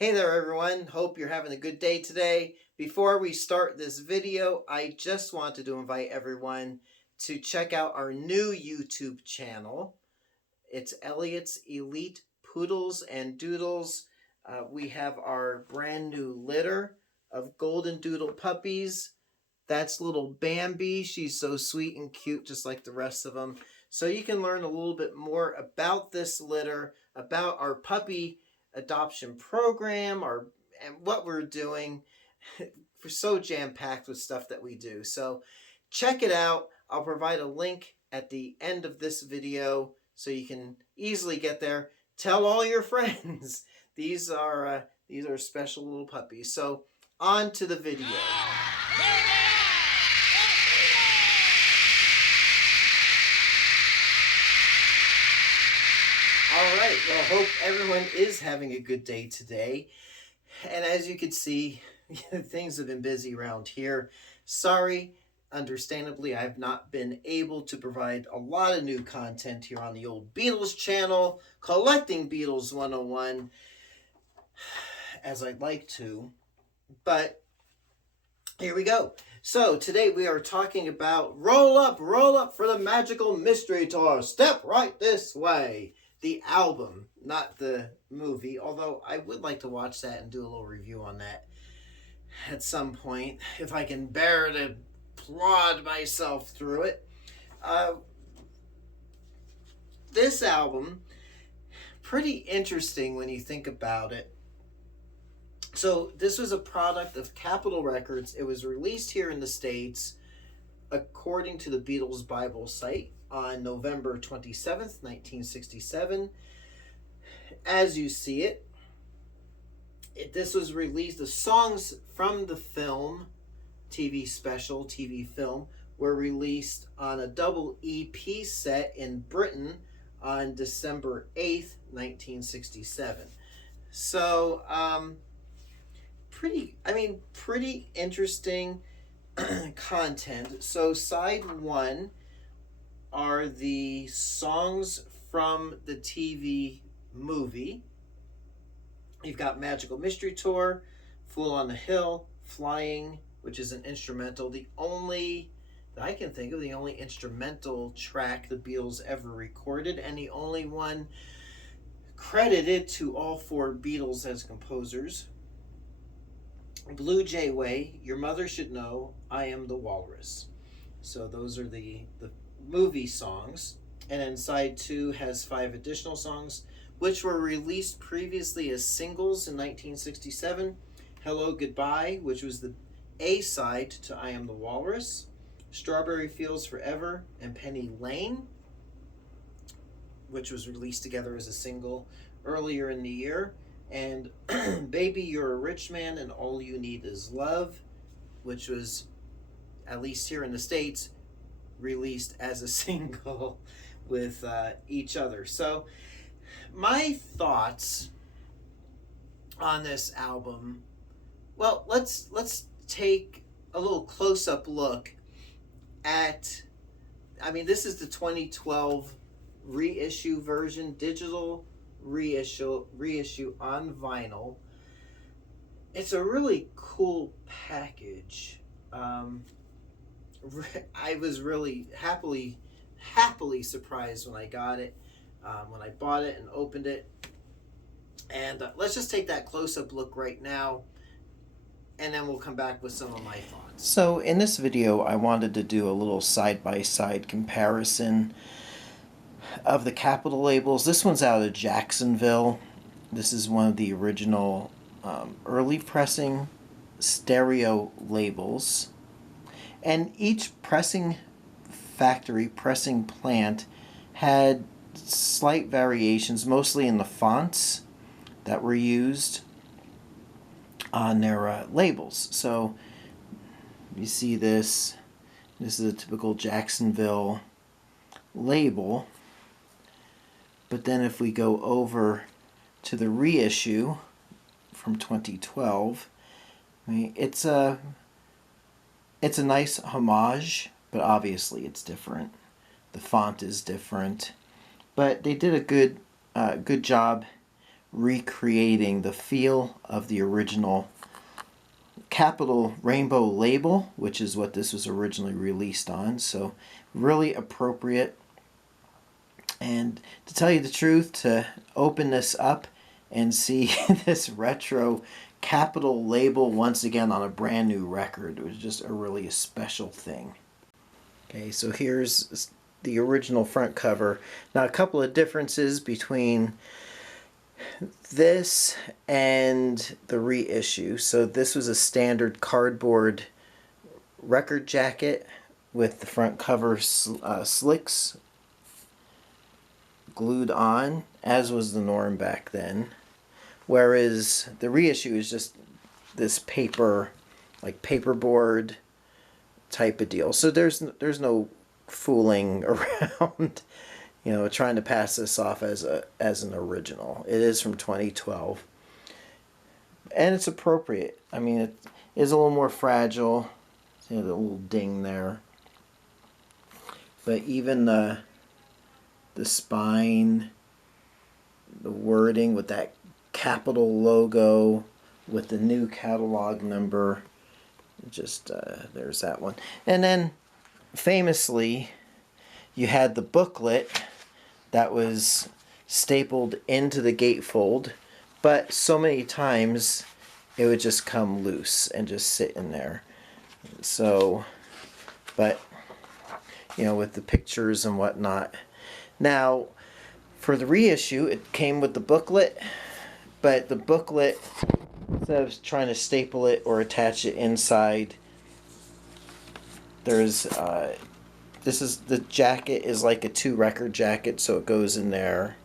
Hey there everyone, hope you're having a good day today. Before we start this video, I just wanted to invite everyone to check out our new YouTube channel. It's Elliot's Elite Poodles and Doodles. We have our brand new litter of golden doodle puppies. That's little Bambi. She's so sweet and cute just like the rest of them. So you can learn a little bit more about this litter, about our puppy adoption program, and what we're doing. We're so jam-packed with stuff that we do. So check it out. I'll provide a link at the end of this video so you can easily get there. Tell all your friends. These are special little puppies. So on to the video. All right, well, hope everyone is having a good day today. And as you can see, things have been busy around here. Sorry, understandably, I've not been able to provide a lot of new content here on the old Beatles channel, Collecting Beatles 101, as I'd like to. But here we go. So today we are talking about roll up for the magical mystery tour. Step right this way. The album, not the movie, although I would like to watch that and do a little review on that at some point, if I can bear to plod myself through it. This album, pretty interesting when you think about it. So this was a product of Capitol Records. It was released here in the States, according to the Beatles Bible site, on November 27th, 1967. As you see it, this was released. The songs from the film, TV film, were released on a double EP set in Britain on December 8th, 1967. So, pretty interesting content. So side one are the songs from the TV movie. You've got Magical Mystery Tour, Fool on the Hill, Flying, which is an instrumental. The only that I can think of, the only instrumental track the Beatles ever recorded, and the only one credited to all four Beatles as composers. Blue Jay Way, Your Mother Should Know, I Am the Walrus. So those are the movie songs. And then side two has 5 additional songs, which were released previously as singles in 1967. Hello Goodbye, which was the A-side to I Am the Walrus. Strawberry Fields Forever and Penny Lane, which was released together as a single earlier in the year. And Baby You're a Rich Man and All You Need Is Love, which was, at least here in the States, released as a single with each other. So my thoughts on this album, well, let's take a little close-up look at, this is the 2012 reissue version, digital reissue on vinyl. It's a really cool package. I was really happily surprised when I got it, when I bought it and opened it. And let's just take that close-up look right now, and then we'll come back with some of my thoughts. So in this video, I wanted to do a little side-by-side comparison of the Capitol labels. This one's out of Jacksonville. This is one of the original early pressing stereo labels. And each pressing factory, pressing plant, had slight variations, mostly in the fonts that were used on their labels. So you see this is a typical Jacksonville label. But then if we go over to the reissue from 2012, it's a nice homage, but obviously it's different. The font is different, but they did a good job recreating the feel of the original Capitol Rainbow label, which is what this was originally released on. So really appropriate. And to tell you the truth, to open this up and see this retro Capitol label once again on a brand new record was just a really special thing. Okay, so here's the original front cover. Now, a couple of differences between this and the reissue. So this was a standard cardboard record jacket with the front cover slicks glued on, as was the norm back then. Whereas the reissue is just this paper, like paperboard type of deal. So there's no fooling around, trying to pass this off as an original. It is from 2012, and it's appropriate. I mean, it is a little more fragile. See the little ding there, but even the spine, the wording with that Capitol logo with the new catalog number, just there's that one. And then famously you had the booklet that was stapled into the gatefold, but so many times it would just come loose and just sit in there. So, but with the pictures and whatnot. Now, for the reissue, it came with the booklet, but the booklet, instead of trying to staple it or attach it inside, there's the jacket is like a 2-record jacket, so it goes in there,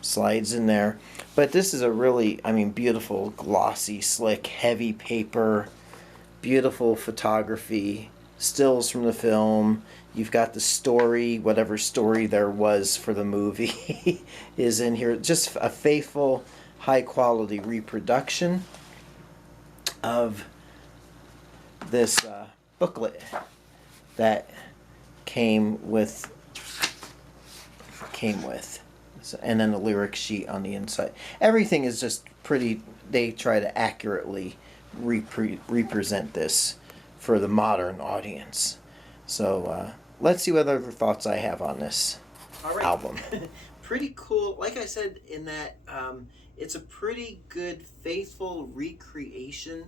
slides in there. But this is a really, beautiful, glossy, slick, heavy paper, beautiful photography, stills from the film. You've got the story, whatever story there was for the movie is in here. Just a faithful, high-quality reproduction of this booklet that came with. So, and then the lyric sheet on the inside. Everything is just pretty. They try to accurately represent this for the modern audience. So let's see what other thoughts I have on this album. Pretty cool. Like I said, in that it's a pretty good, faithful recreation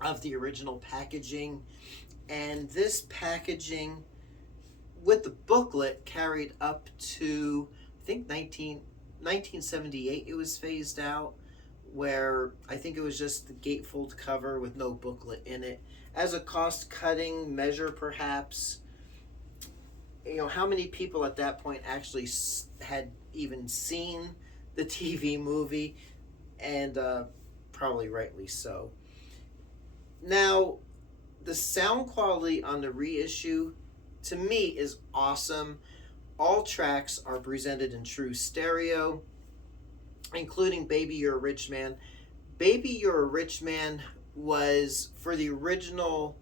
of the original packaging. And this packaging with the booklet carried up to, I think, 1978 it was phased out, where I think it was just the gatefold cover with no booklet in it. As a cost-cutting measure, perhaps, how many people at that point actually had even seen the TV movie, and probably rightly so. Now, the sound quality on the reissue, to me, is awesome. All tracks are presented in true stereo, including Baby You're a Rich Man. Baby You're a Rich Man was for the original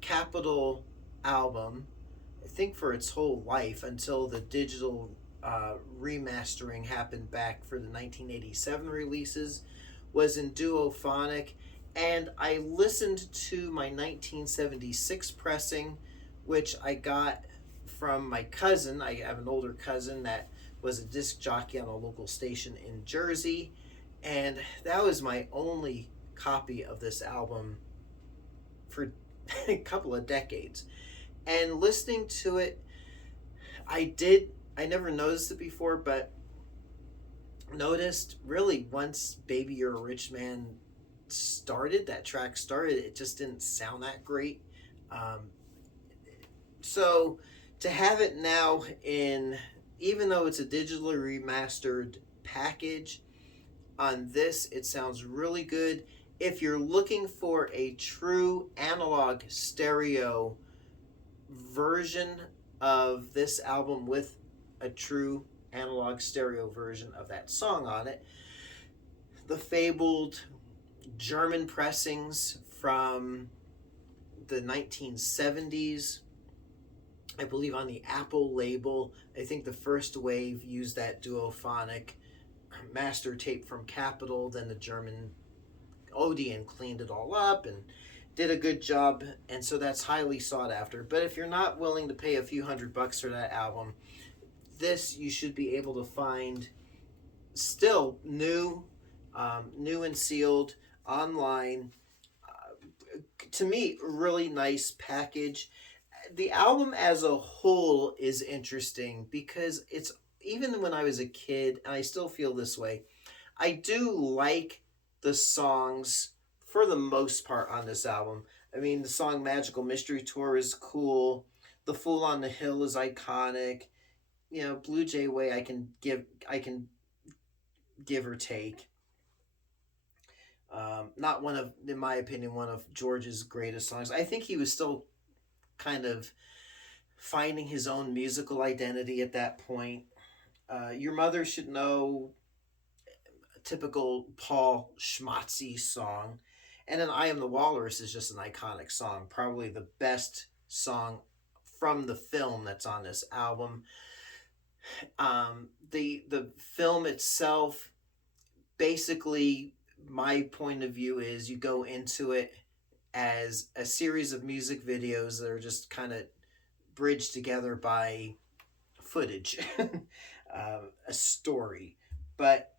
Capitol album, I think for its whole life, until the digital remastering happened back for the 1987 releases, was in duophonic. And I listened to my 1976 pressing, which I got from my cousin. I have an older cousin that was a disc jockey on a local station in Jersey, and that was my only copy of this album for a couple of decades. And listening to it, I never noticed it before, but noticed really once Baby You're a Rich Man that track started, it just didn't sound that great. So to have it now even though it's a digitally remastered package, on this it sounds really good. If you're looking for a true analog stereo version of this album with a true analog stereo version of that song on it, the fabled German pressings from the 1970s, I believe on the Apple label, I think the first wave used that duophonic master tape from Capitol. Then the German Odeon cleaned it all up and did a good job, and so that's highly sought after. But if you're not willing to pay a few $100 for that album, this you should be able to find still new and sealed online. To me, really nice package. The album as a whole is interesting because it's, even when I was a kid, and I still feel this way, I do like the songs for the most part on this album. I mean, the song Magical Mystery Tour is cool. The Fool on the Hill is iconic. You know, Blue Jay Way I can give or take. Not one of, in my opinion, one of George's greatest songs. I think he was still kind of finding his own musical identity at that point. Your Mother Should Know, a typical Paul Schmatzy song. And then I Am the Walrus is just an iconic song, probably the best song from the film that's on this album. The film itself, basically, my point of view is you go into it as a series of music videos that are just kind of bridged together by footage, a story. But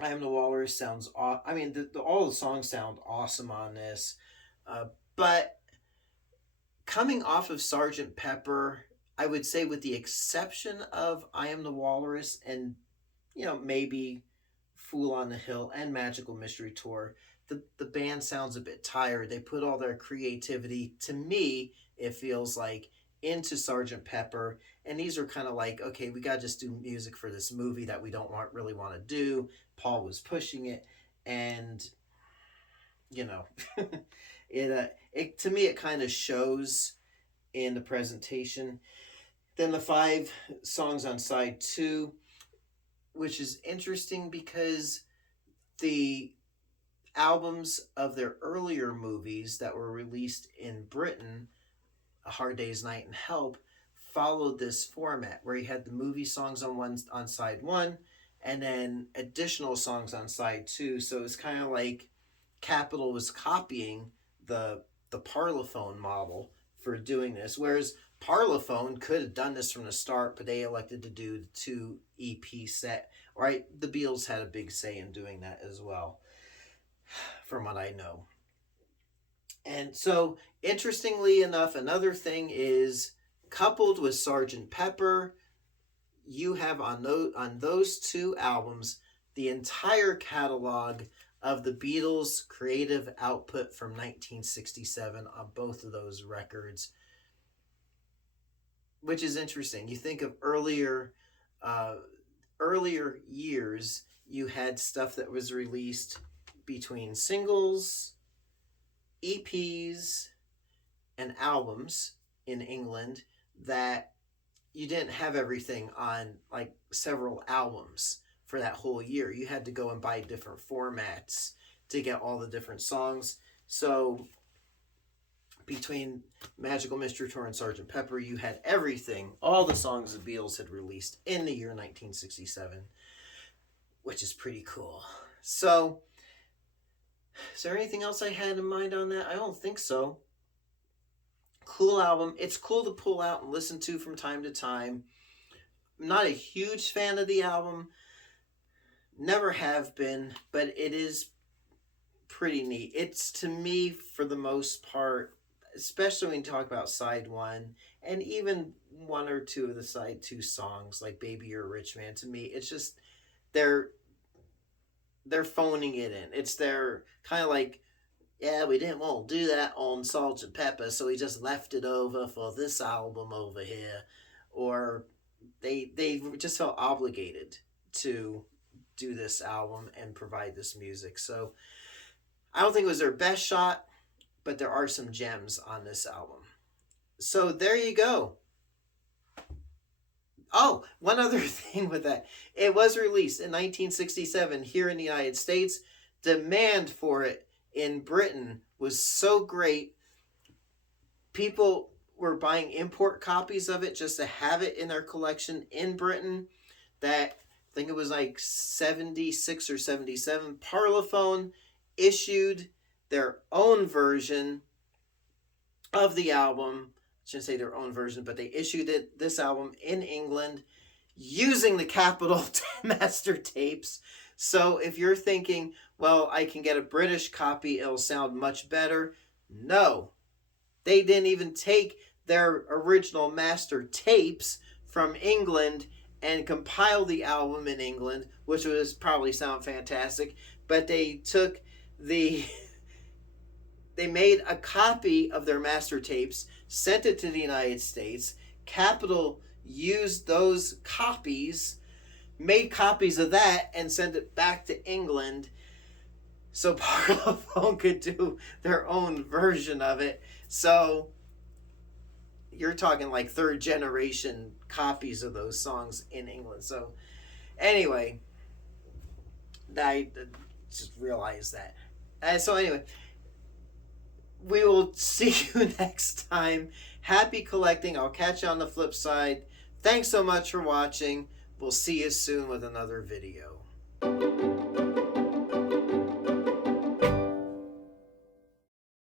I Am the Walrus sounds I mean, all the songs sound awesome on this. But coming off of Sergeant Pepper, I would say, with the exception of I Am the Walrus and, you know, maybe Fool on the Hill and Magical Mystery Tour, the band sounds a bit tired. They put all their creativity, to me, it feels like, into Sergeant Pepper. And these are kind of like, okay, we got to just do music for this movie that we don't really want to do. Paul was pushing it. And, you know, it to me, it kind of shows in the presentation. Then the 5 songs on side 2, which is interesting because the albums of their earlier movies that were released in Britain, A Hard Day's Night and Help, followed this format where you had the movie songs on side 1 and then additional songs on side 2. So it's kind of like Capitol was copying the Parlophone model for doing this, whereas Parlophone could have done this from the start, but they elected to do the 2 EP set. Right? The Beatles had a big say in doing that as well, from what I know. And so, interestingly enough, another thing is, coupled with Sergeant Pepper, you have on those 2 albums the entire catalog of the Beatles' creative output from 1967 on both of those records, which is interesting. You think of earlier years, you had stuff that was released between singles, EPs, and albums in England, that you didn't have everything on like several albums for that whole year. You had to go and buy different formats to get all the different songs. So between Magical Mystery Tour and Sgt. Pepper, you had everything, all the songs the Beatles had released in the year 1967, which is pretty cool. So, is there anything else I had in mind on that? I don't think so. Cool album. It's cool to pull out and listen to from time to time. I'm not a huge fan of the album. Never have been, but it is pretty neat. It's, to me, for the most part, especially when you talk about side 1 and even 1 or 2 of the side 2 songs, like Baby You're a Rich Man, to me, it's just, they're phoning it in. It's their kind of like, yeah, we didn't want to do that on Sgt. Pepper, so we just left it over for this album over here. Or they just felt obligated to do this album and provide this music. So I don't think it was their best shot, but there are some gems on this album. So there you go. Oh, one other thing with that. It was released in 1967 here in the United States. Demand for it in Britain was so great. People were buying import copies of it just to have it in their collection in Britain, that think it was like 76 or 77, Parlophone issued their own version of the album. I shouldn't say their own version, but they issued this album in England using the Capitol master tapes. So if you're thinking, well, I can get a British copy, it'll sound much better. No, they didn't even take their original master tapes from England and compile the album in England, which would probably sound fantastic. But they took they made a copy of their master tapes, sent it to the United States. Capitol used those copies, made copies of that, and sent it back to England so Parlophone could do their own version of it. So you're talking like third generation copies of those songs in England. So anyway, I just realized that. So anyway, we will see you next time. Happy collecting. I'll catch you on the flip side. Thanks so much for watching. We'll see you soon with another video.